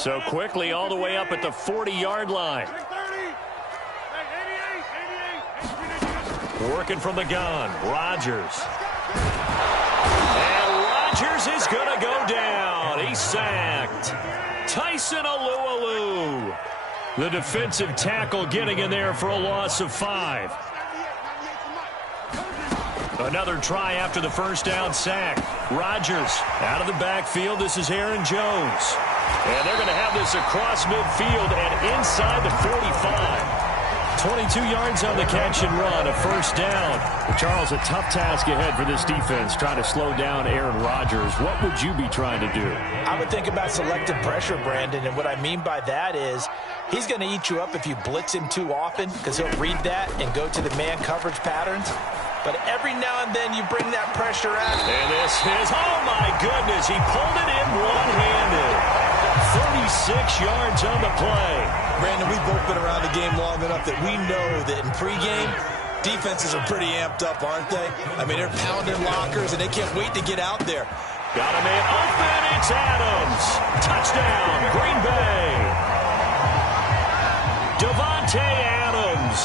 So quickly all the way up at the 40-yard line. Working from the gun, Rodgers. And Rodgers is going to go down. He's sacked. Tyson Alualu. The defensive tackle getting in there for a loss of 5. Another try after the first down sack. Rodgers out of the backfield. This is Aaron Jones. And they're going to have this across midfield and inside the 45. 22 yards on the catch and run, a first down. Charles, a tough task ahead for this defense, trying to slow down Aaron Rodgers. What would you be trying to do? I would think about selective pressure, Brandon, and what I mean by that is he's going to eat you up if you blitz him too often because he'll read that and go to the man coverage patterns. But every now and then you bring that pressure out. And this is, oh my goodness, he pulled it in one-handed. 36 yards on the play. Brandon, we've both been around the game long enough that we know that in pregame, defenses are pretty amped up, aren't they? I mean, they're pounding lockers, and they can't wait to get out there. Got a man open. It's Adams. Touchdown, Green Bay. Devontae Adams.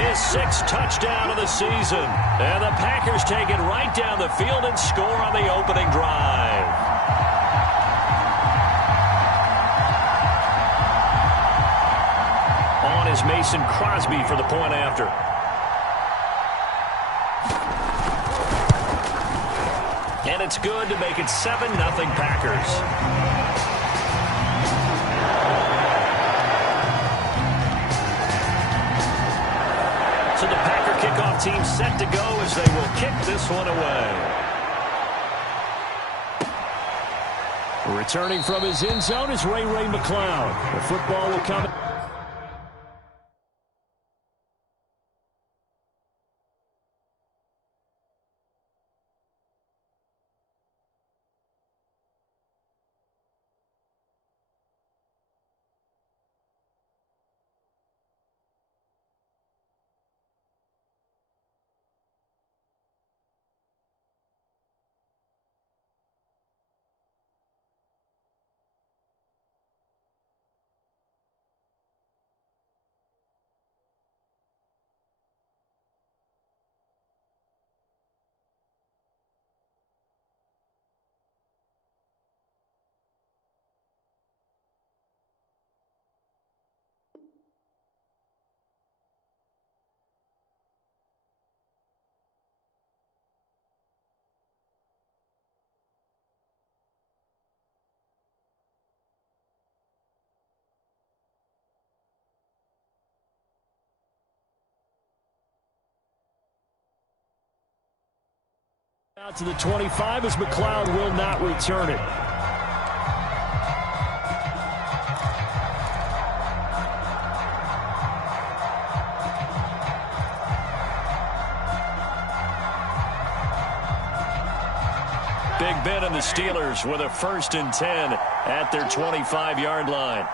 His 6th touchdown of the season. And the Packers take it right down the field and score on the opening drive. On is Mason Crosby for the point after. And it's good to make it 7-0 Packers. So the Packer kickoff team set to go as they will kick this one away. Returning from his end zone is Ray McCloud. The football will come. Out to the 25 as McCloud will not return it. Big Ben and the Steelers with a 1st and 10 at their 25-yard line.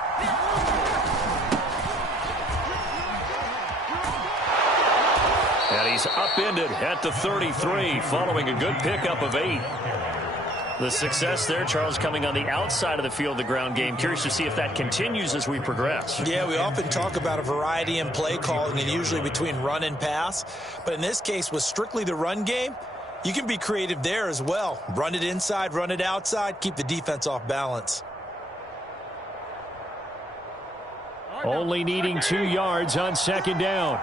And he's upended at the 33 following a good pickup of 8. The success there, Charles, coming on the outside of the field, the ground game. Curious to see if that continues as we progress. Yeah, we often talk about a variety in play calling and usually between run and pass. But in this case, with strictly the run game, you can be creative there as well. Run it inside, run it outside, keep the defense off balance. Only needing 2 yards on 2nd down.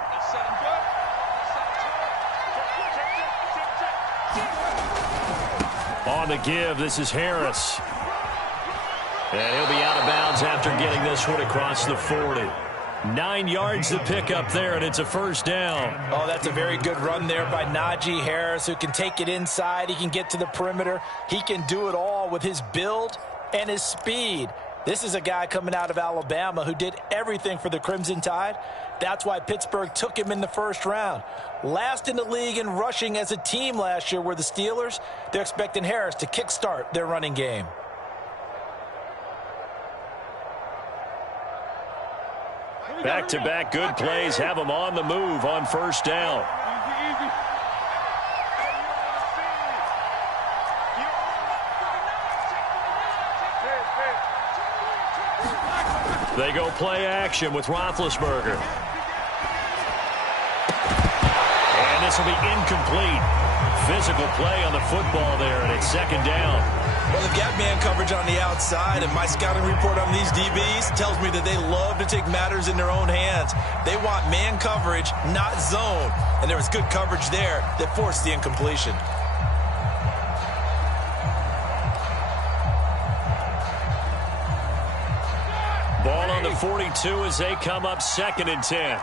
On the give, this is Harris. And he'll be out of bounds after getting this one across the 40. 9 yards to pick up there, and it's a 1st down. Oh, that's a very good run there by Najee Harris, who can take it inside. He can get to the perimeter. He can do it all with his build and his speed. This is a guy coming out of Alabama who did everything for the Crimson Tide. That's why Pittsburgh took him in the 1st round. Last in the league in rushing as a team last year were the Steelers. They're expecting Harris to kickstart their running game. Back-to-back good plays have him on the move on 1st down. They go play action with Roethlisberger. And this will be incomplete. Physical play on the football there, and it's second down. Well, they've got man coverage on the outside, and my scouting report on these DBs tells me that they love to take matters in their own hands. They want man coverage, not zone. And there was good coverage there that forced the incompletion. Ball on the 42 as they come up 2nd and 10.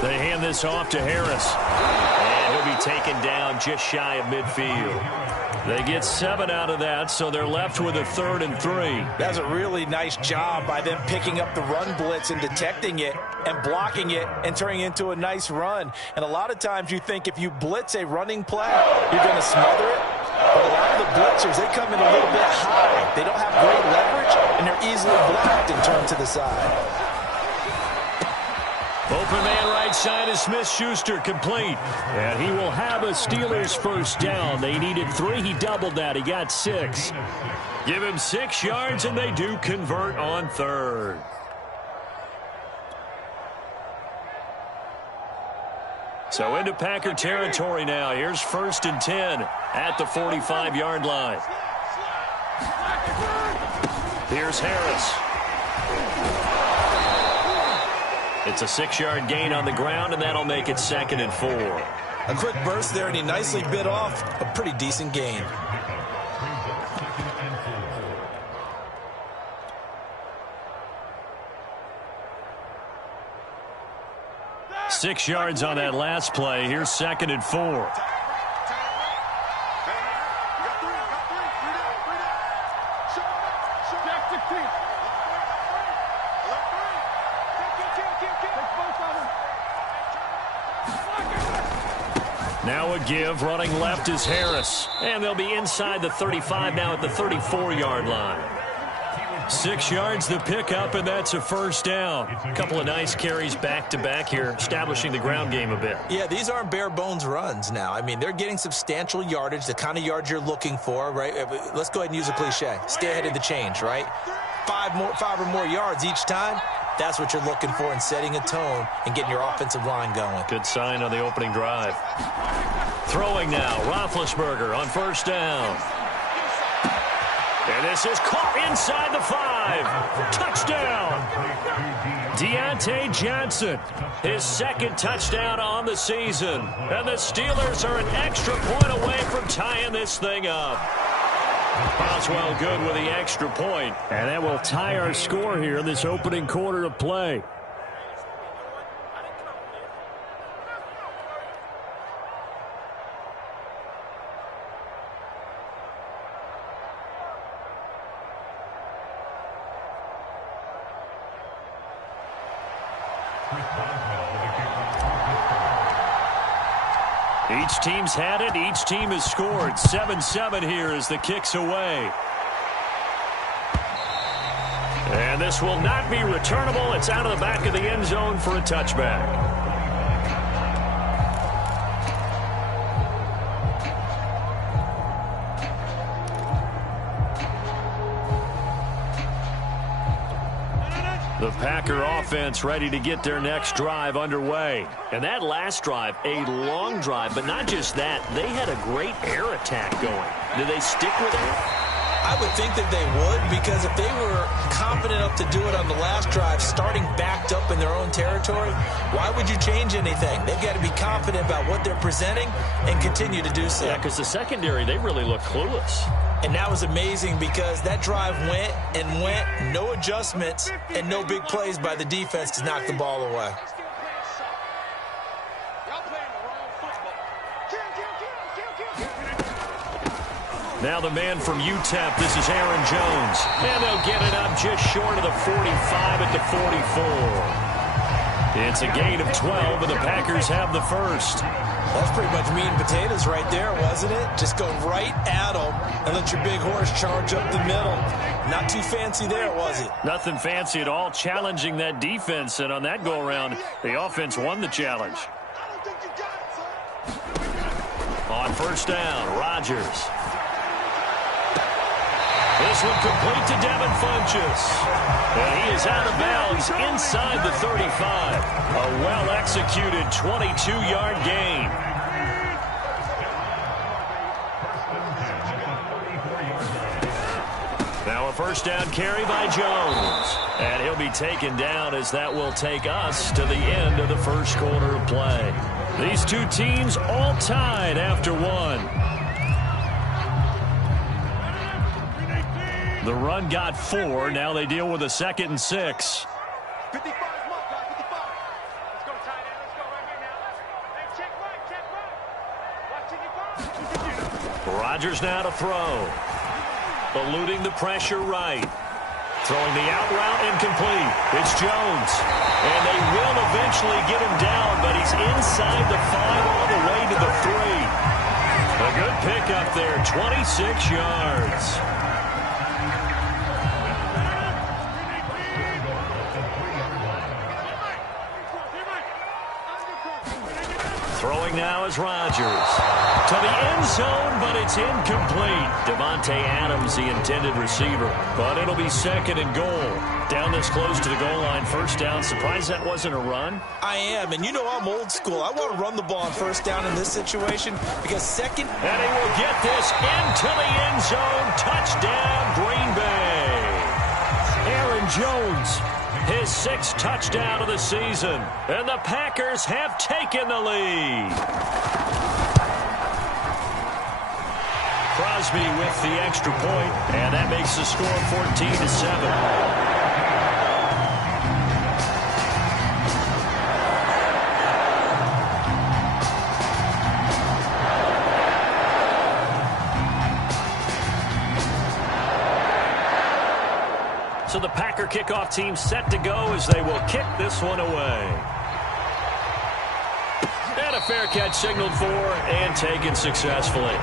They hand this off to Harris. And he'll be taken down just shy of midfield. They get 7 out of that, so they're left with a 3rd and 3. That's a really nice job by them picking up the run blitz and detecting it and blocking it and turning it into a nice run. And a lot of times you think if you blitz a running play, you're going to smother it. But a lot of the blitzers, they come in a little bit high. They don't have great leverage, and they're easily blocked and turned to the side. Open man right side is Smith-Schuster, complete. And he will have a Steelers first down. They needed 3. He doubled that. He got 6. Give him 6 yards, and they do convert on 3rd. So into Packer territory now. Here's 1st and 10 at the 45-yard line. Here's Harris. It's a 6-yard gain on the ground, and that'll make it 2nd and 4. A quick burst there, and he nicely bit off a pretty decent gain. Six yards on that last play. Here's 2nd and 4. Now a give. Running left is Harris. And they'll be inside the 35 now at the 34-yard line. 6 yards the pickup, and that's a first down. A couple of nice carries back-to-back here, establishing the ground game a bit. Yeah, these aren't bare-bones runs now. I mean, they're getting substantial yardage, the kind of yards you're looking for, right? Let's go ahead and use a cliche. Stay ahead of the change, right? 5 or more yards each time. That's what you're looking for in setting a tone and getting your offensive line going. Good sign on the opening drive. Throwing now, Roethlisberger on first down. And this is caught inside the 5. Touchdown. Deontay Johnson, his 2nd touchdown on the season. And the Steelers are an extra point away from tying this thing up. Boswell good with the extra point. And that will tie our score here in this opening quarter of play. Each team's had it. Each team has scored. 7-7 here as the kick's away. And this will not be returnable. It's out of the back of the end zone for a touchback. The Packer offense ready to get their next drive underway. And that last drive, a long drive, but not just that. They had a great air attack going. Did they stick with it? I would think that they would, because if they were confident enough to do it on the last drive, starting backed up in their own territory, why would you change anything? They've got to be confident about what they're presenting and continue to do so. Yeah, because the secondary, they really look clueless. And that was amazing because that drive went and went, no adjustments, and no big plays by the defense to knock the ball away. Now the man from UTEP, this is Aaron Jones. And they'll get it up just short of the 45 at the 44. It's a gain of 12, and the Packers have the first. That's pretty much meat and potatoes right there, wasn't it? Just go right at them and let your big horse charge up the middle. Not too fancy there, was it? Nothing fancy at all, challenging that defense. And on that go-around, the offense won the challenge. I don't think you got it. first down. Rodgers. This one complete to Devin Funchess. And he is out of bounds inside the 35. A well-executed 22-yard gain. Now a first down carry by Jones. And he'll be taken down as that will take us to the end of the first quarter of play. These two teams all tied after one. The run got 4. Now they deal with a 2nd and 6. 55 is marked, guys. 55. Let's go, tight end. Let's go right here now. Hey, check right, check right. Watching your ball. Rodgers now to throw. Eluding the pressure right. Throwing the out route incomplete. It's Jones. And they will eventually get him down, but he's inside the 5 all the way to the 3. A good pickup there, 26 yards. Throwing now is Rodgers. To the end zone, but it's incomplete. Devontae Adams, the intended receiver. But it'll be 2nd and goal. Down this close to the goal line, first down. Surprised that wasn't a run? I am, and you know I'm old school. I want to run the ball on first down in this situation because second... And he will get this into the end zone. Touchdown, Green Bay. Aaron Jones, his 6th touchdown of the season. And the Packers have taken the lead. Crosby with the extra point, and that makes the score 14-7. So the Packer kickoff team set to go as they will kick this one away. And a fair catch signaled for and taken successfully.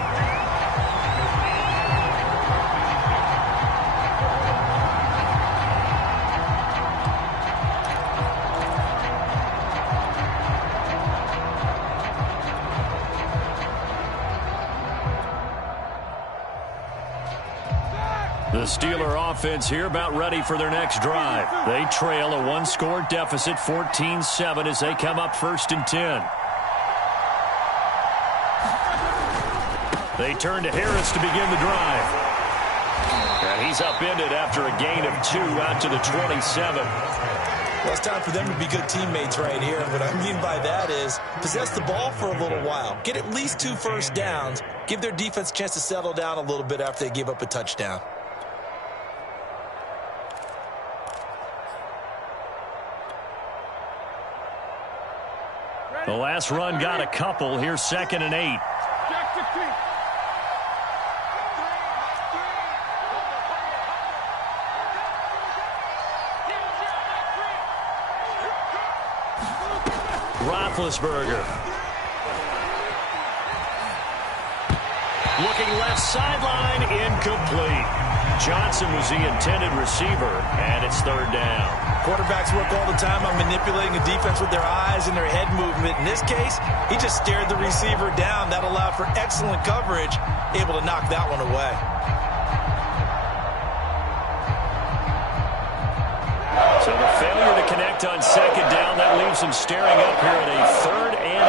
The Steeler offense here about ready for their next drive. They trail a 1-score deficit, 14-7, as they come up 1st and 10. They turn to Harris to begin the drive. And he's upended after a gain of 2 out to the 27. Well, it's time for them to be good teammates right here. And what I mean by that is possess the ball for a little while. Get at least 2 first downs. Give their defense a chance to settle down a little bit after they give up a touchdown. The last run got a couple. Here's 2nd and 8. Roethlisberger. Looking left sideline, incomplete. Johnson was the intended receiver, and it's 3rd down. Quarterbacks work all the time on manipulating the defense with their eyes and their head movement. In this case, he just stared the receiver down. That allowed for excellent coverage, able to knock that one away. So the failure to connect on 2nd down, that leaves him staring up here at a 3rd and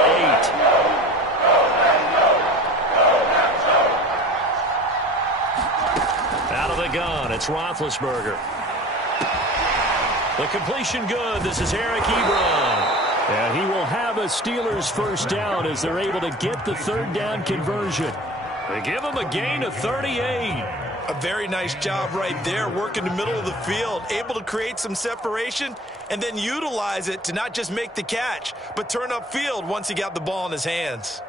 8. Out of the gun, it's Roethlisberger. The completion good. This is Eric Ebron. And he will have a Steelers first down as they're able to get the 3rd down conversion. They give him a gain of 38. A very nice job right there, working the middle of the field, able to create some separation and then utilize it to not just make the catch, but turn upfield once he got the ball in his hands.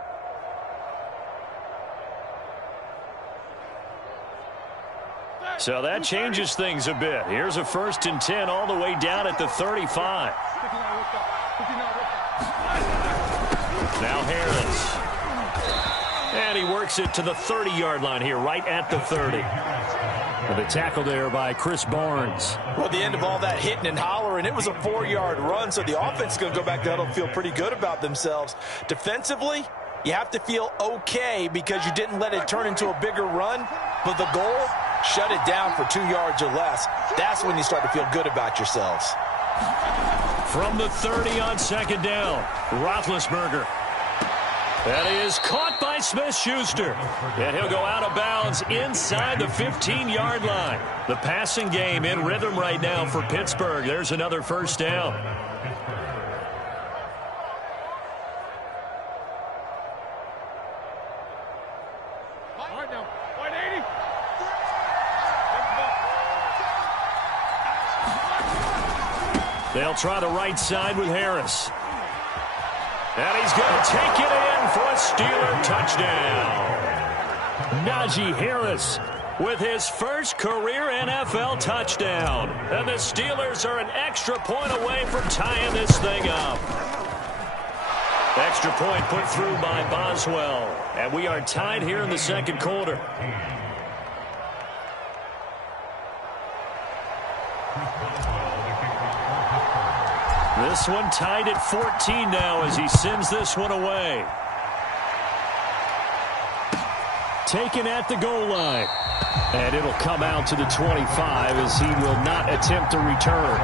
So that changes things a bit. Here's a 1st and 10 all the way down at the 35. Now Harris. And he works it to the 30-yard line here, right at the 30. And the tackle there by Chris Barnes. Well, at the end of all that hitting and hollering, it was a 4-yard run, so the offense is going to go back to huddle and feel pretty good about themselves. Defensively, You have to feel okay because you didn't let it turn into a bigger run, but the goal, shut it down for 2 yards or less. That's when you start to feel good about yourselves. From the 30 on second down, Roethlisberger. That is caught by Smith-Schuster. And he'll go out of bounds inside the 15-yard line. The passing game in rhythm right now for Pittsburgh. There's another first down. They'll try the right side with Harris. And he's going to take it in for a Steeler touchdown. Najee Harris with his first career NFL touchdown. And the Steelers are an extra point away from tying this thing up. Extra point put through by Boswell. And we are tied here in the second quarter. This one tied at 14 now as he sends this one away. Taken at the goal line. And it'll come out to the 25 as he will not attempt to return.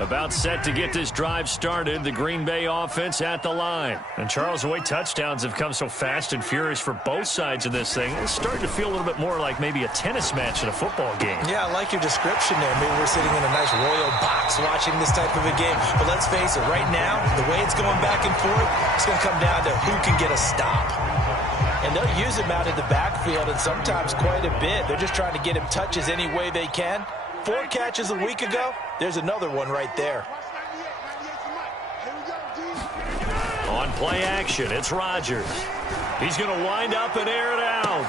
About set to get this drive started. The Green Bay offense at the line. And Charles, the way touchdowns have come so fast and furious for both sides of this thing, it's starting to feel a little bit more like maybe a tennis match in a football game. Yeah, I like your description there. Maybe we're sitting in a nice royal box watching this type of a game. But let's face it, right now, the way it's going back and forth, it's going to come down to who can get a stop. And they'll use him out in the backfield, and sometimes quite a bit. They're just trying to get him touches any way they can. 4 catches a week ago. There's another one right there. On play action, it's Rodgers. He's going to wind up and air it out.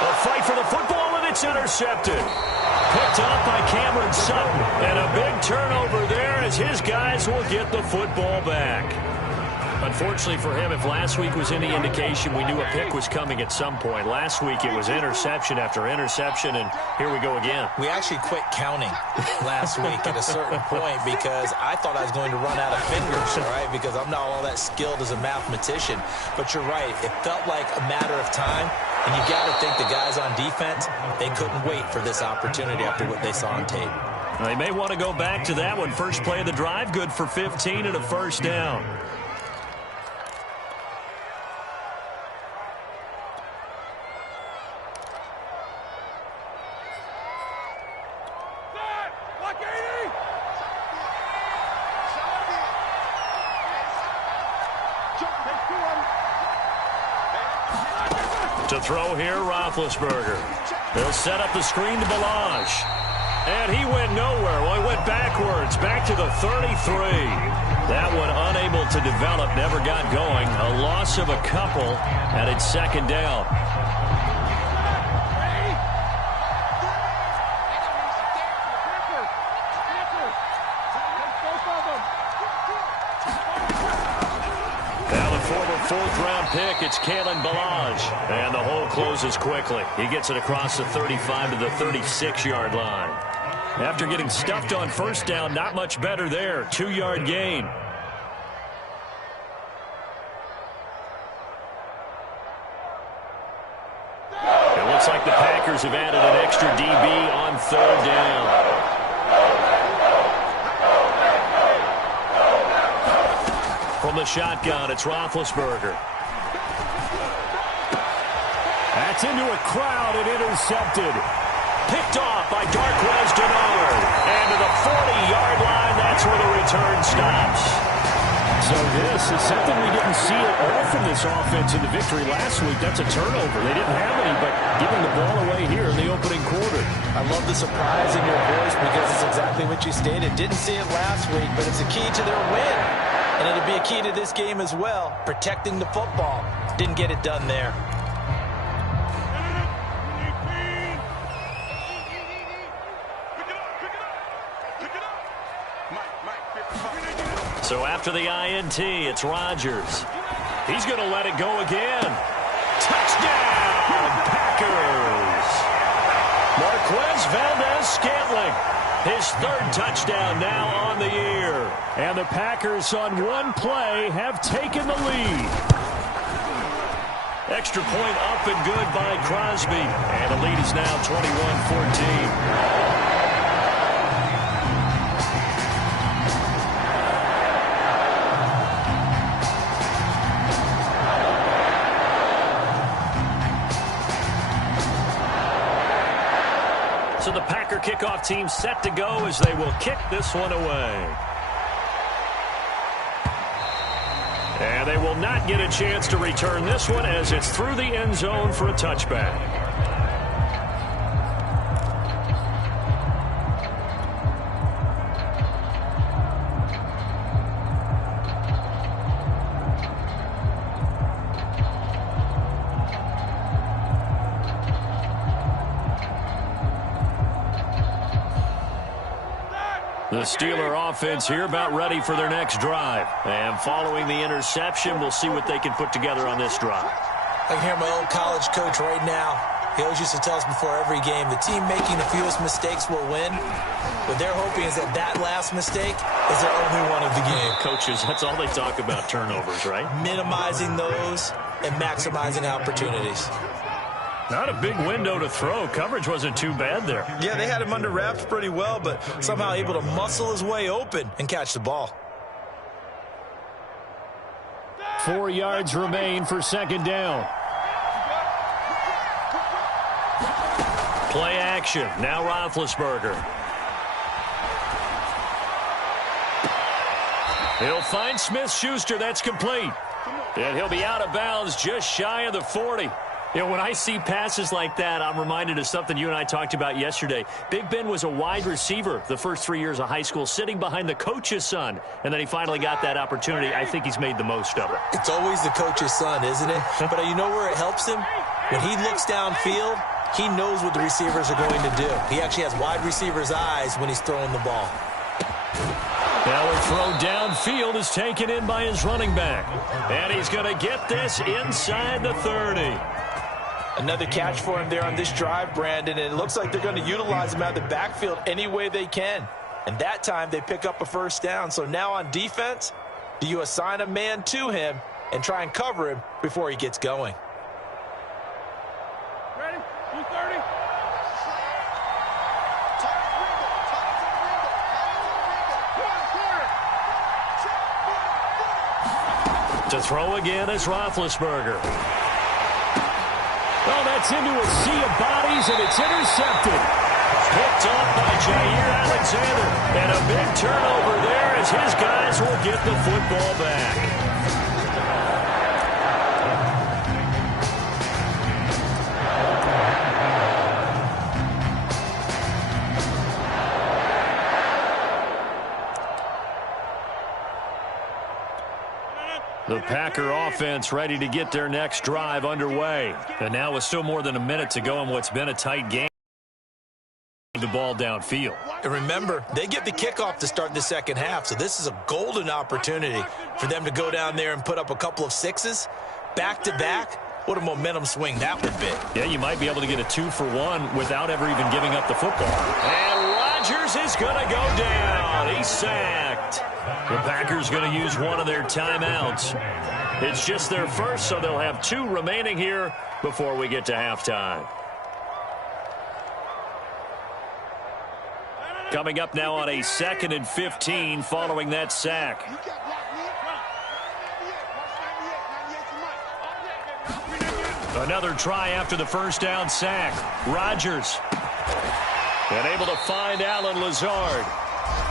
A fight for the football, and it's intercepted. Picked up by Cameron Sutton. And a big turnover there as his guys will get the football back. Unfortunately for him, if last week was any indication, we knew a pick was coming at some point. Last week it was interception after interception, and here we go again. We actually quit counting last week at a certain point because I thought I was going to run out of fingers, right? Because I'm not all that skilled as a mathematician. But you're right. It felt like a matter of time, and you got to think the guys on defense, they couldn't wait for this opportunity after what they saw on tape. They may want to go back to that one. First play of the drive, good for 15 and a first down. To throw here, Roethlisberger. They'll set up the screen to Ballage. And he went nowhere. Well, he went backwards, back to the 33. That one unable to develop, never got going. A loss of a couple, and it's second down. Fourth-round pick, it's Kalen Ballage. And the hole closes quickly. He gets it across the 35 to the 36-yard line. After getting stuffed on first down, not much better there. 2-yard gain. It looks like the Packers have added an extra DB on third down. From the shotgun, it's Roethlisberger. That's into a crowd and intercepted. Picked off by Darquez Dennard. And to the 40-yard line, that's where the return stops. So this is something we didn't see at all from this offense in the victory last week. That's a turnover. They didn't have any, but giving the ball away here in the opening quarter. I love the surprise in your voice because it's exactly what you stated. Didn't see it last week, but it's a key to their win. And it'll be a key to this game as well, protecting the football. Didn't get it done there. So after the INT, it's Rodgers. He's going to let it go again. Touchdown, Packers! Marquez Valdez-Scantling, his third touchdown now on the year. And the Packers on one play have taken the lead. Extra point up and good by Crosby. And the lead is now 21-14. So the Packer kickoff team set to go as they will kick this one away. And they will not get a chance to return this one as it's through the end zone for a touchback. The Steeler offense here about ready for their next drive. And following the interception, we'll see what they can put together on this drive. I can hear my old college coach right now. He always used to tell us before every game, the team making the fewest mistakes will win. What they're hoping is that that last mistake is their only one of the game. Coaches, that's all they talk about, turnovers, right? Minimizing those and maximizing opportunities. Not a big window to throw. Coverage wasn't too bad there. Yeah, they had him under wraps pretty well, but somehow able to muscle his way open and catch the ball. 4 yards remain for second down. Play action. Now Roethlisberger. He'll find Smith-Schuster. That's complete. And he'll be out of bounds just shy of the 40. You know, when I see passes like that, I'm reminded of something you and I talked about yesterday. Big Ben was a wide receiver the first 3 years of high school, sitting behind the coach's son, and then he finally got that opportunity. I think he's made the most of it. It's always the coach's son, isn't it? But you know where it helps him? When he looks downfield, he knows what the receivers are going to do. He actually has wide receivers' eyes when he's throwing the ball. Now a throw downfield is taken in by his running back. And he's going to get this inside the 30. Another catch for him there on this drive, Brandon, and it looks like they're going to utilize him out of the backfield any way they can. And that time they pick up a first down. So now on defense, do you assign a man to him and try and cover him before he gets going? Ready? 230. To throw again is Roethlisberger. Oh, that's into a sea of bodies, and it's intercepted. Picked off by Jair Alexander. And a big turnover there as his guys will get the football back. The Packer offense ready to get their next drive underway. And now with still more than a minute to go in what's been a tight game. The ball downfield. And remember, they get the kickoff to start the second half, so this is a golden opportunity for them to go down there and put up a couple of sixes. Back-to-back, what a momentum swing that would be. Yeah, you might be able to get a 2-for-1 without ever even giving up the football. And Rodgers is going to go down. He's sacked. The Packers going to use one of their timeouts. It's just their first, so they'll have 2 remaining here before we get to halftime. Coming up now on a 2nd and 15 following that sack. Another try after the first down sack. Rodgers. And able to find Allen Lazard.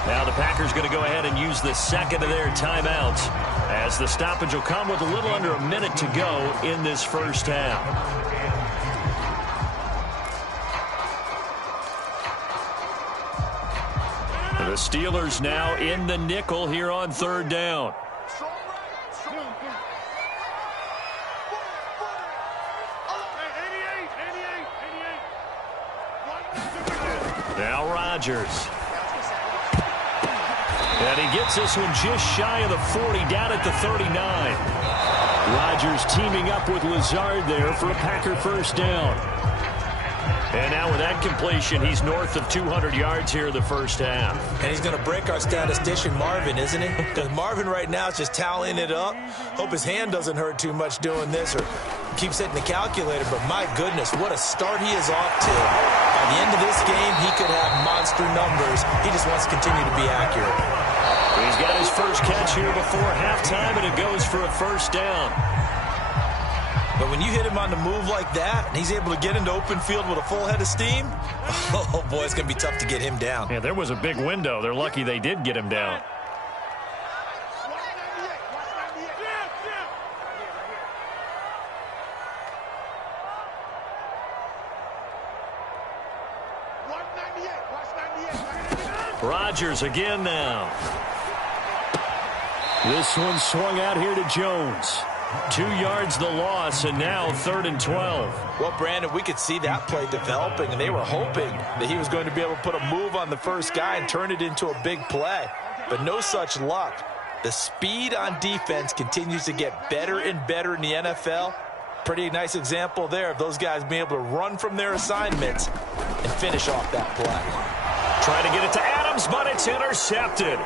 Now the Packers going to go ahead and use the second of their timeouts as the stoppage will come with a little under a minute to go in this first half. The Steelers now in the nickel here on 3rd down. Now Rodgers. And he gets this one just shy of the 40, down at the 39. Rodgers teaming up with Lazard there for a Packer first down. And now with that completion, he's north of 200 yards here in the first half. And he's going to break our statistician Marvin, isn't he? Because Marvin right now is just tallying it up. Hope his hand doesn't hurt too much doing this or keeps hitting the calculator. But my goodness, what a start he is off to. By the end of this game, he could have monster numbers. He just wants to continue to be accurate. He's got his first catch here before halftime, and it goes for a first down. But when you hit him on the move like that, and he's able to get into open field with a full head of steam, oh, boy, it's going to be tough to get him down. Yeah, there was a big window. They're lucky they did get him down. Rodgers again now. This one swung out here to Jones. 2 yards the loss, and now 3rd and 12. Well, Brandon, we could see that play developing, and they were hoping that he was going to be able to put a move on the first guy and turn it into a big play. But no such luck. The speed on defense continues to get better and better in the NFL. Pretty nice example there of those guys being able to run from their assignments and finish off that play. Trying to get it to Adams, but it's intercepted.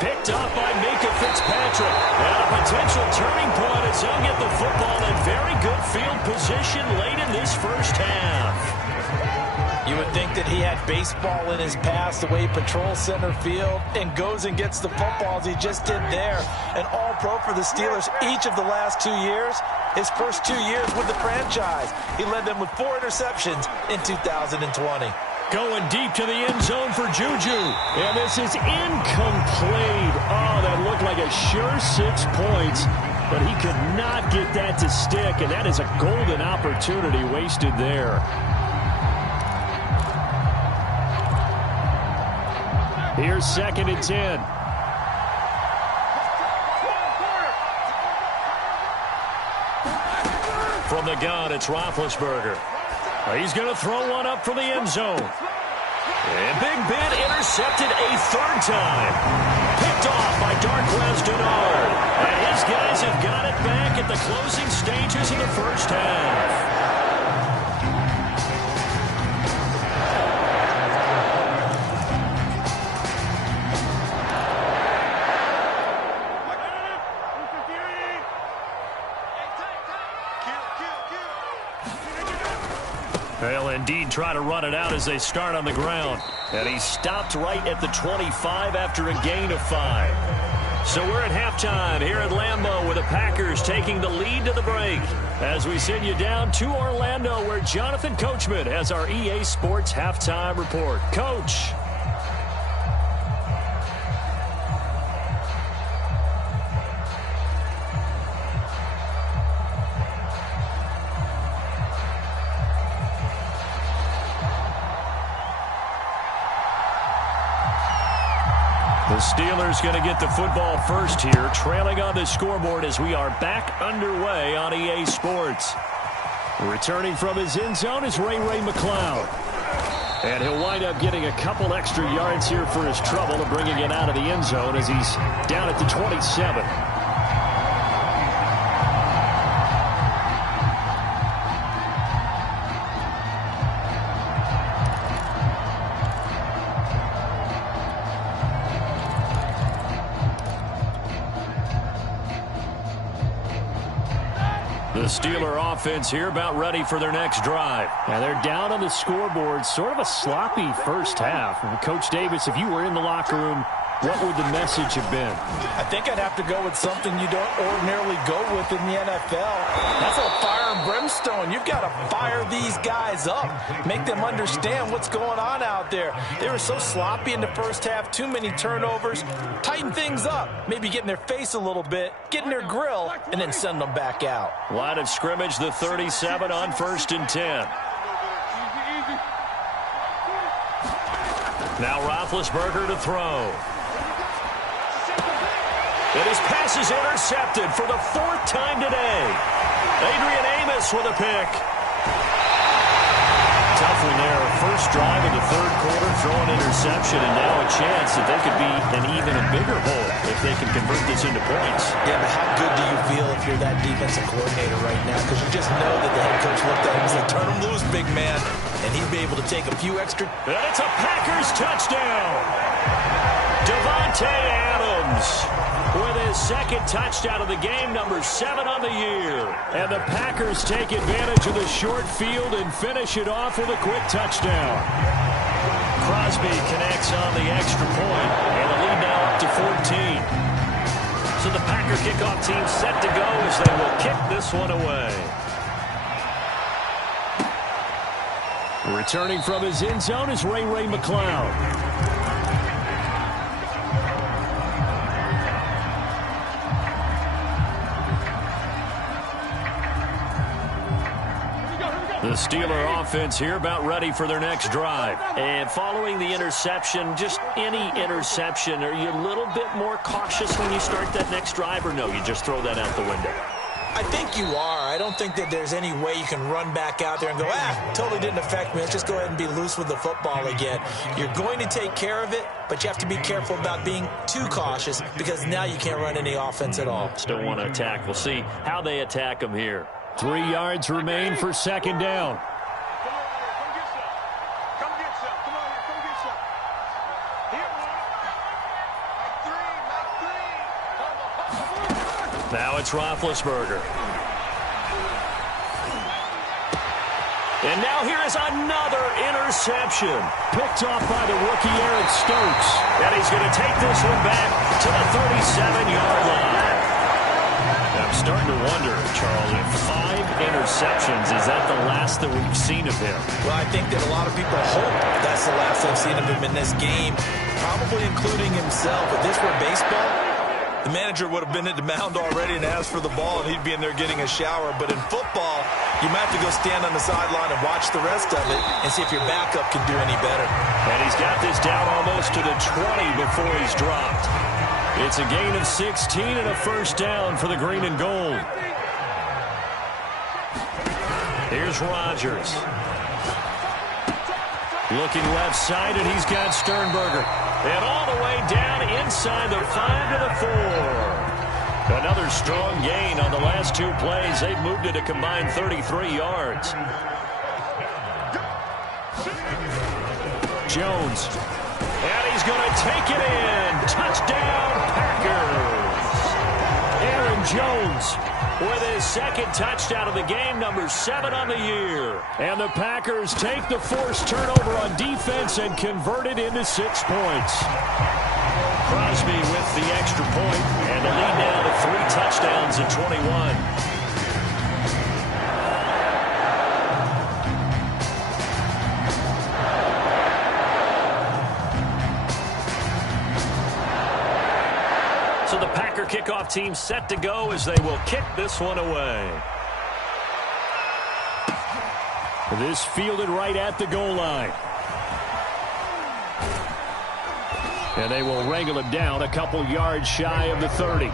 Picked up by Minka Fitzpatrick. And a potential turning point as he'll get the football in very good field position late in this first half. You would think that he had baseball in his past, the way he patrols center field and goes and gets the football as he just did there. An all-pro for the Steelers each of the last 2 years. His first 2 years with the franchise. He led them with 4 interceptions in 2020. Going deep to the end zone for Juju. And this is incomplete. Oh, that looked like a sure 6 points. But he could not get that to stick. And that is a golden opportunity wasted there. Here's 2nd and 10. From the gun, it's Roethlisberger. He's going to throw one up for the end zone. And Big Ben intercepted a 3rd time. Picked off by Darquez Denard. And his guys have got it back at the closing stages of the first half. They'll indeed try to run it out as they start on the ground. And he stopped right at the 25 after a gain of 5. So we're at halftime here at Lambeau with the Packers taking the lead to the break. As we send you down to Orlando where Jonathan Coachman has our EA Sports halftime report. Coach. The Steelers going to get the football first here, trailing on the scoreboard as we are back underway on EA Sports. Returning from his end zone is Ray McCloud. And he'll wind up getting a couple extra yards here for his trouble of bringing it out of the end zone as he's down at the 27. The Steeler offense here about ready for their next drive. Now they're down on the scoreboard, sort of a sloppy first half. And Coach Davis, if you were in the locker room, what would the message have been? I think I'd have to go with something you don't ordinarily go with in the NFL. That's a fire and brimstone. You've got to fire these guys up. Make them understand what's going on out there. They were so sloppy in the first half, too many turnovers. Tighten things up. Maybe get in their face a little bit, get in their grill, and then send them back out. Line of scrimmage, the 37 on 1st and 10. Now Roethlisberger to throw. And his pass is intercepted for the 4th time today. Adrian Amos with a pick. Tough one there. First drive of the third quarter, throw an interception, and now a chance that they could be in even a bigger hole if they can convert this into points. Yeah, but how good do you feel if you're that defensive coordinator right now? Because you just know that the head coach looked at him and said, turn him loose, big man. And he'd be able to take a few extra. And it's a Packers touchdown. Devontae Adams with his second touchdown of the game, number 7 on the year. And the Packers take advantage of the short field and finish it off with a quick touchdown. Crosby connects on the extra point, and the lead now up to 14. So the Packer kickoff team set to go as they will kick this one away. Returning from his end zone is Ray McCloud. The Steeler offense here about ready for their next drive. And following the interception, just any interception, are you a little bit more cautious when you start that next drive, or no, you just throw that out the window? I think you are. I don't think that there's any way you can run back out there and go, totally didn't affect me. Let's just go ahead and be loose with the football again. You're going to take care of it, but you have to be careful about being too cautious because now you can't run any offense at all. Still want to attack. We'll see how they attack them here. 3 yards remain for second down. Now it's Roethlisberger. And now here is another interception. Picked off by the rookie Eric Stokes. And he's going to take this one back to the 37-yard line. I'm starting to wonder, Charles, if 5 interceptions, is that the last that we've seen of him? Well, I think that a lot of people hope that's the last they've seen of him in this game, probably including himself. If this were baseball, the manager would have been at the mound already and asked for the ball, and he'd be in there getting a shower. But in football, you might have to go stand on the sideline and watch the rest of it and see if your backup can do any better. And he's got this down almost to the 20 before he's dropped. It's a gain of 16 and a first down for the green and gold. Here's Rodgers. Looking left side, and he's got Sternberger. And all the way down inside the 5 to the 4. Another strong gain on the last 2 plays. They've moved it a combined 33 yards. Jones. And he's going to take it in. Touchdown, Packers. Aaron Jones with his second touchdown of the game, number 7 on the year. And the Packers take the forced turnover on defense and convert it into 6 points. Crosby with the extra point, and the lead now to 3 touchdowns at 21. So the Packer kickoff team set to go as they will kick this one away. This fielded right at the goal line. And they will wrangle it down a couple yards shy of the 30.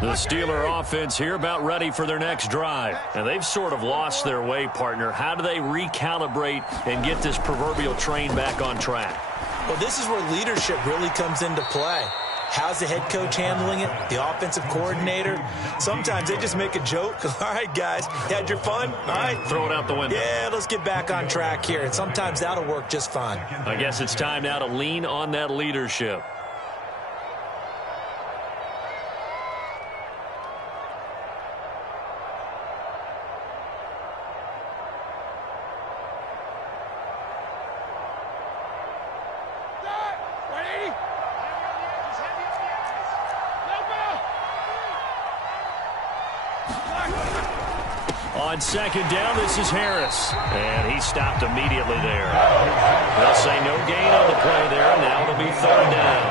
The Steeler offense here about ready for their next drive. And they've sort of lost their way, partner. How do they recalibrate and get this proverbial train back on track? Well, this is where leadership really comes into play. How's the head coach handling it? The offensive coordinator? Sometimes they just make a joke. All right, guys, had your fun? All right. Throw it out the window. Yeah, let's get back on track here. And sometimes that'll work just fine. I guess it's time now to lean on that leadership. On second down, this is Harris. And he stopped immediately there. They'll say no gain on the play there, and now it'll be third down.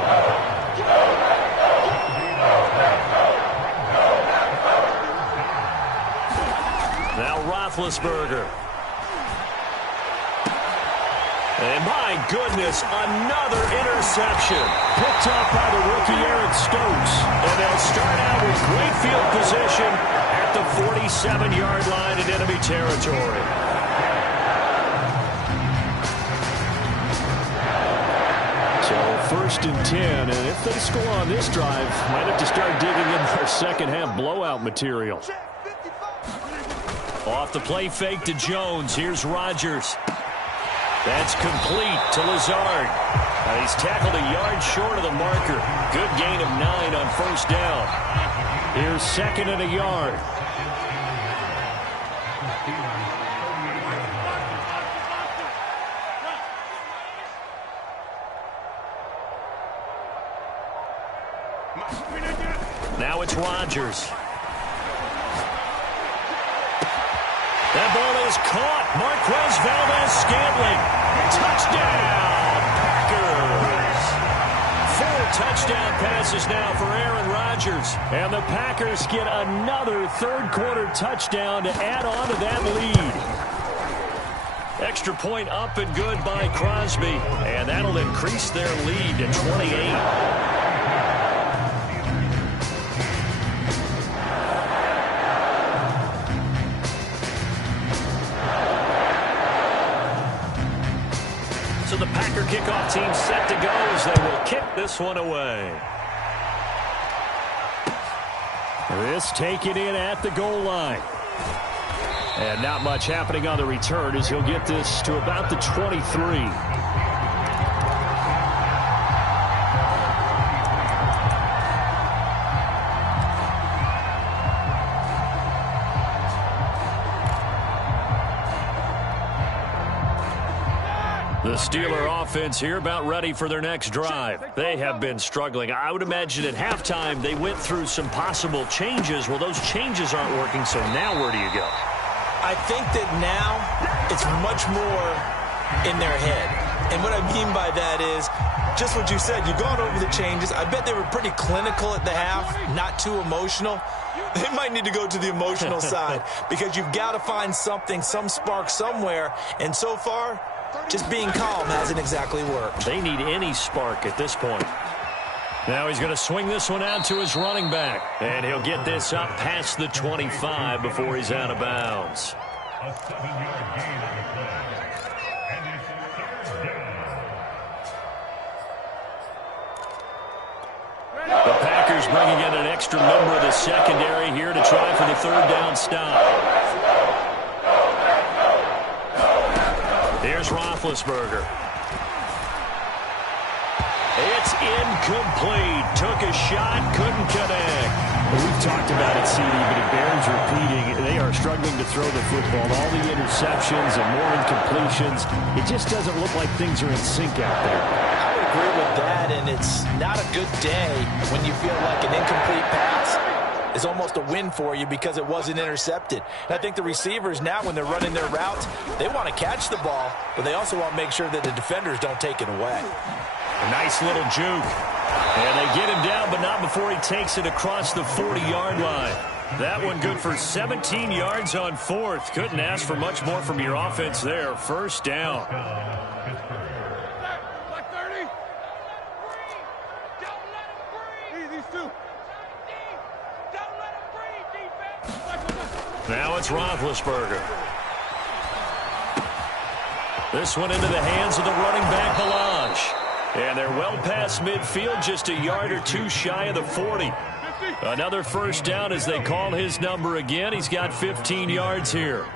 Roethlisberger. And my goodness, another interception. Picked up by the rookie Eric Stokes. And they'll start out with great field position at the 47-yard line in enemy territory. So 1st and 10, and if they score on this drive, might have to start digging in their second-half blowout material. Off the play fake to Jones. Here's Rodgers. That's complete to Lazard. He's tackled a yard short of the marker. Good gain of 9 on 1st down. Here's 2nd and a yard. Now it's Rodgers. That ball is caught. Marquez Valdez-Scantling. Touchdown, Packers. 4 touchdown passes now for Aaron Rodgers. And the Packers get another third-quarter touchdown to add on to that lead. Extra point up and good by Crosby. And that'll increase their lead to 28. So the Packer kickoff team set to go as they will kick this one away. This taken in at the goal line. And not much happening on the return as he'll get this to about the 23. The Steeler offense here about ready for their next drive. They have been struggling. I would imagine at halftime they went through some possible changes. Well, those changes aren't working, so now where do you go? I think that now it's much more in their head. And what I mean by that is just what you said. You've gone over the changes. I bet they were pretty clinical at the half, not too emotional. They might need to go to the emotional side because you've got to find something, some spark somewhere. And so far, just being calm hasn't exactly worked. They need any spark at this point. Now he's going to swing this one out to his running back. And he'll get this up past the 25 before he's out of bounds. A 7-yard gain on the play. And it's 3rd down. The Packers bringing in an extra member of the secondary here to try for the 3rd down stop. Here's Roethlisberger. It's incomplete. Took a shot, couldn't connect. Well, we've talked about it, CD, but it bears repeating. They are struggling to throw the football. All the interceptions and more incompletions. It just doesn't look like things are in sync out there. I would agree with that, and it's not a good day when you feel like an incomplete pass is almost a win for you because it wasn't intercepted. And I think the receivers now, when they're running their routes, they want to catch the ball, but they also want to make sure that the defenders don't take it away. A nice little juke. And they get him down, but not before he takes it across the 40-yard line. That one good for 17 yards on 4th. Couldn't ask for much more from your offense there. 1st down. Black 30. Don't let him breathe. These two. Don't let him breathe, defense. Now it's Roethlisberger. This one into the hands of the running back, Balaj. And they're well past midfield, just a yard or two shy of the 40. Another 1st down as they call his number again. He's got 15 yards here.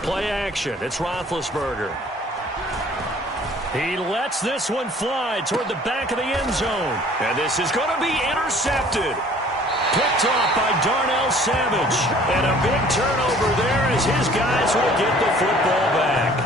Play action. It's Roethlisberger. He lets this one fly toward the back of the end zone. And this is going to be intercepted. Picked off by Darnell Savage. And a big turnover there as his guys will get the football back.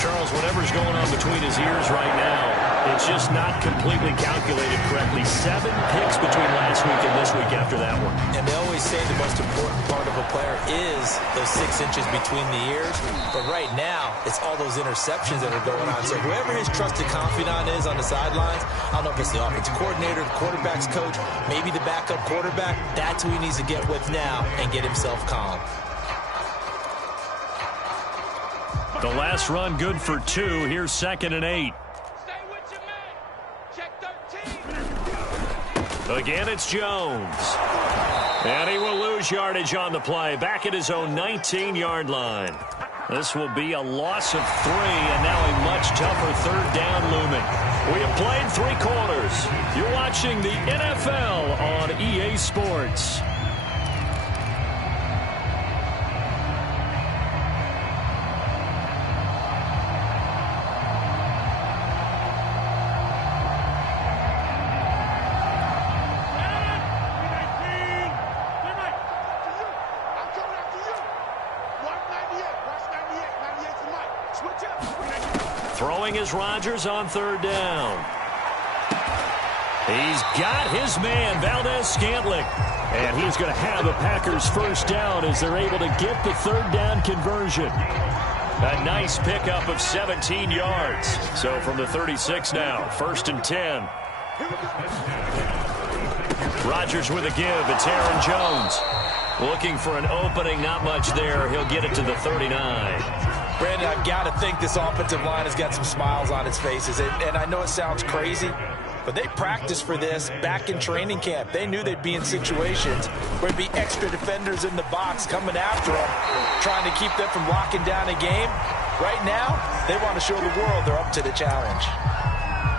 Charles, whatever's going on between his ears right now, It's just not completely calculated correctly. 7 picks between last week and this week after that one. And they always say the most important part of a player is those 6 inches between the ears. But right now, it's all those interceptions that are going on. So whoever his trusted confidant is on the sidelines, I don't know if it's the offensive coordinator, the quarterback's coach, maybe the backup quarterback, that's who he needs to get with now and get himself calm. The last run good for 2. Here's 2nd and 8. Stay with your man. Check 13. Again, it's Jones. And he will lose yardage on the play. Back at his own 19-yard line. This will be a loss of 3, and now a much tougher 3rd down looming. We have played 3 quarters. You're watching the NFL on EA Sports. Throwing is Rodgers on 3rd down. He's got his man, Valdez-Scantling. And he's going to have the Packers' 1st down as they're able to get the 3rd down conversion. A nice pickup of 17 yards. So from the 36 now, 1st and 10. Rodgers with a give. It's Aaron Jones. Looking for an opening, not much there. He'll get it to the 39. Brandon, I've got to think this offensive line has got some smiles on its faces. And I know it sounds crazy, but they practiced for this back in training camp. They knew they'd be in situations where there'd be extra defenders in the box coming after them, trying to keep them from locking down a game. Right now, they want to show the world they're up to the challenge.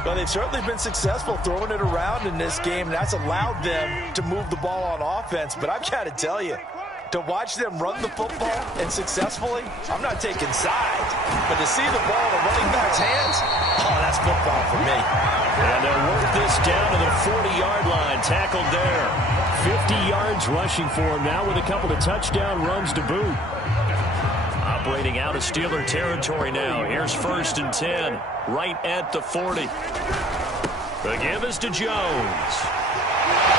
Well, they've certainly been successful throwing it around in this game, and that's allowed them to move the ball on offense. But I've got to tell you, to watch them run the football and successfully, I'm not taking sides. But to see the ball in the running back's hands, oh, that's football for me. And they'll work this down to the 40-yard line, tackled there. 50 yards rushing for him now with a couple of touchdown runs to boot. Operating out of Steeler territory now. Here's 1st and 10, right at the 40. The give is to Jones.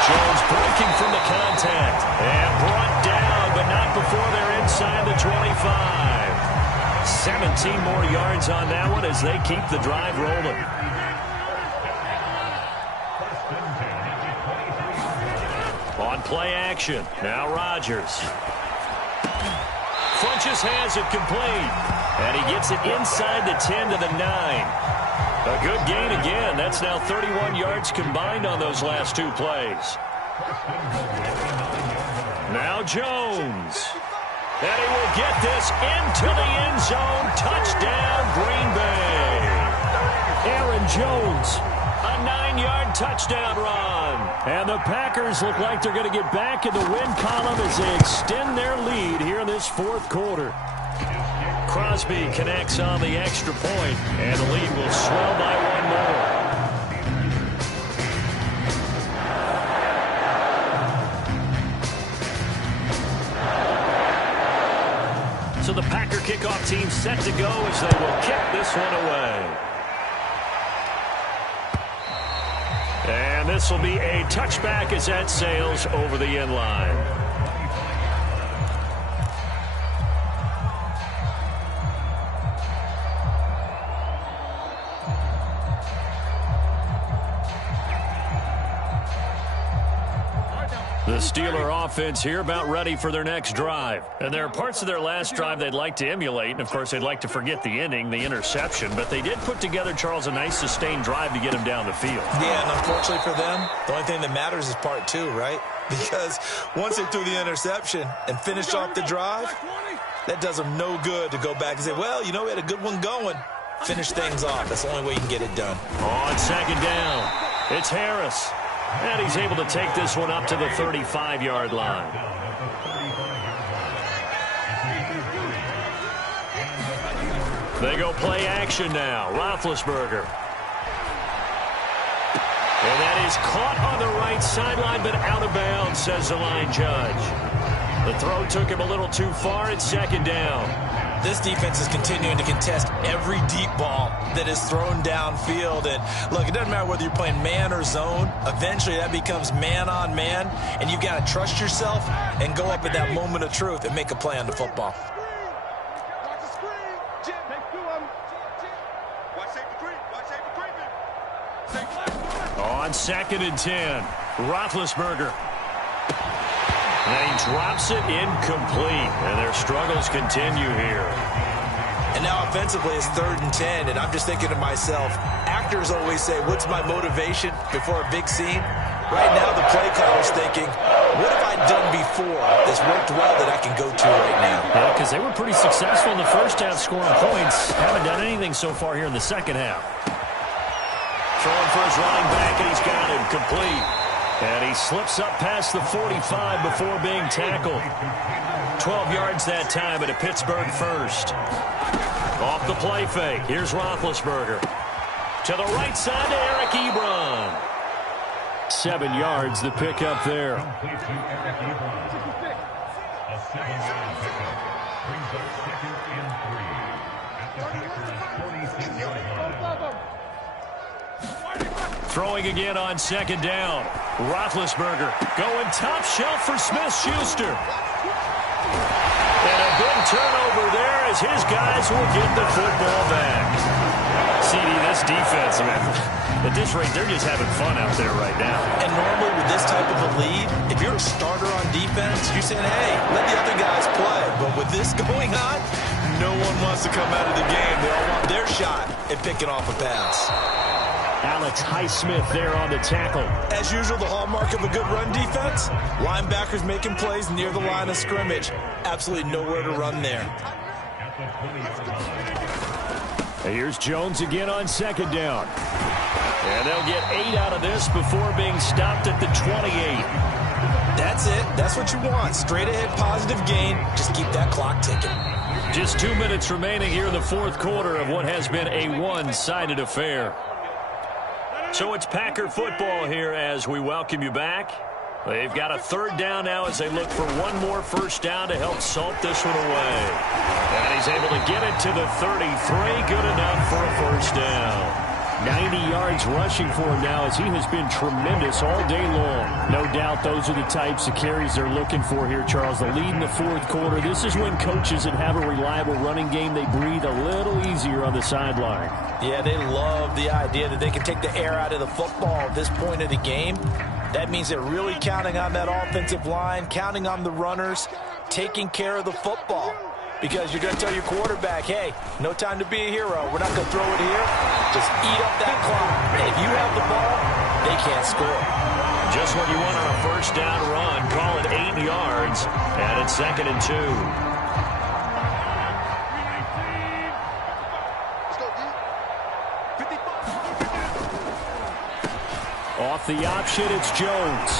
Jones breaking from the contact and brought down, but not before they're inside the 25. 17 more yards on that one as they keep the drive rolling. On play action, now Rodgers. Funches has it complete, and he gets it inside the 10 to the 9. A good gain again. That's now 31 yards combined on those last 2 plays. Now Jones. And he will get this into the end zone. Touchdown, Green Bay. Aaron Jones, a 9-yard touchdown run. And the Packers look like they're going to get back in the win column as they extend their lead here in this 4th quarter. Crosby connects on the extra point, and the lead will swell by 1 more. So the Packer kickoff team set to go as they will kick this one away. And this will be a touchback as that sails over the end line. The Steeler offense here about ready for their next drive. And there are parts of their last drive they'd like to emulate. And, of course, they'd like to forget the inning, the interception. But they did put together, Charles, a nice sustained drive to get him down the field. Yeah, and unfortunately for them, the only thing that matters is part 2, right? Because once they threw the interception and finished off the drive, that does them no good to go back and say, well, you know, we had a good one going. Finish things off. That's the only way you can get it done. On 2nd down, it's Harris. And he's able to take this one up to the 35-yard line. They go play action now. Roethlisberger. And that is caught on the right sideline, but out of bounds, says the line judge. The throw took him a little too far. It's 2nd down. this defense is continuing to contest every deep ball that is thrown downfield. And look, it doesn't matter whether you're playing man or zone. Eventually that becomes man on man, and you've got to trust yourself and go up at that moment of truth and make a play on the football. Watch the screen. Jim, take two of them. Watch safety creep. Watch safety creeping. On 2nd and 10, Roethlisberger. And he drops it incomplete, and their struggles continue here. And now offensively it's 3rd and 10, and I'm just thinking to myself, actors always say, what's my motivation before a big scene? Right now the play caller's thinking, what have I done before that's worked well that I can go to right now? Yeah, because they were pretty successful in the first half scoring points. Haven't done anything so far here in the second half. Throwing for his running back, and he's got him complete. And he slips up past the 45 before being tackled. 12 yards that time at a Pittsburgh first. Off the play fake. Here's Roethlisberger. To the right side to Eric Ebron. 7 yards the pickup there. Complete to Eric Ebron. A 7-yard pickup brings up 2nd and 3 at the Packers' 46-yard line. Throwing again on 2nd down. Roethlisberger going top shelf for Smith-Schuster. And a big turnover there as his guys will get the football back. CD, this defense, man, at this rate, they're just having fun out there right now. And normally with this type of a lead, if you're a starter on defense, you're saying, hey, let the other guys play. But with this going on, no one wants to come out of the game. They all want their shot at picking off a pass. Alex Highsmith there on the tackle. As usual, the hallmark of a good run defense, linebackers making plays near the line of scrimmage. Absolutely nowhere to run there. Here's Jones again on 2nd down. And they'll get 8 out of this before being stopped at the 28. That's it. That's what you want. Straight ahead positive gain. Just keep that clock ticking. Just 2 minutes remaining here in the 4th quarter of what has been a one-sided affair. So it's Packer football here as we welcome you back. They've got a 3rd down now as they look for one more first down to help salt this one away. And he's able to get it to the 33. Good enough for a first down. 90 yards rushing for him now as he has been tremendous all day long. No doubt those are the types of carries they're looking for here, Charles. The lead in the 4th quarter. This is when coaches that have a reliable running game, they breathe a little easier on the sideline. Yeah, they love the idea that they can take the air out of the football at this point of the game. That means they're really counting on that offensive line, counting on the runners, taking care of the football. Because you're going to tell your quarterback, hey, no time to be a hero. We're not going to throw it here. Just eat up that clock. And if you have the ball, they can't score. Just what you want on a first down run. Call it 8 yards. And it's 2nd and 2. Off the option, it's Jones.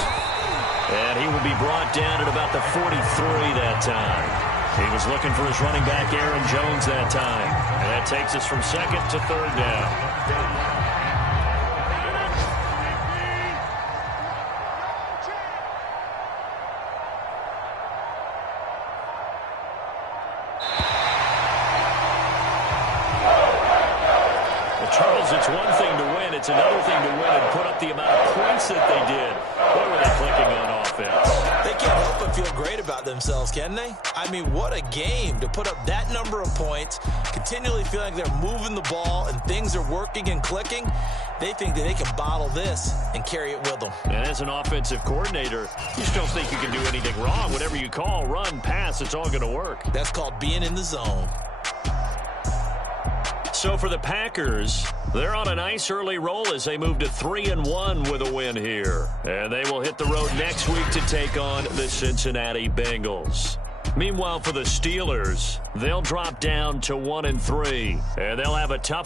And he will be brought down at about the 43 that time. He was looking for his running back, Aaron Jones, that time. And that takes us from 2nd to 3rd down. Well, Charles, it's one thing to win. It's another thing to win and put up the amount of points that they did. What were they clicking on offense? They can't help but feel great about themselves, can they? I mean, what a game to put up that number of points, continually feeling like they're moving the ball and things are working and clicking. They think that they can bottle this and carry it with them. And as an offensive coordinator, you just don't think you can do anything wrong. Whatever you call, run, pass, it's all going to work. That's called being in the zone. So for the Packers, they're on a nice early roll as they move to 3-1 with a win here. And they will hit the road next week to take on the Cincinnati Bengals. Meanwhile, for the Steelers, they'll drop down to 1-3, and they'll have a tough one.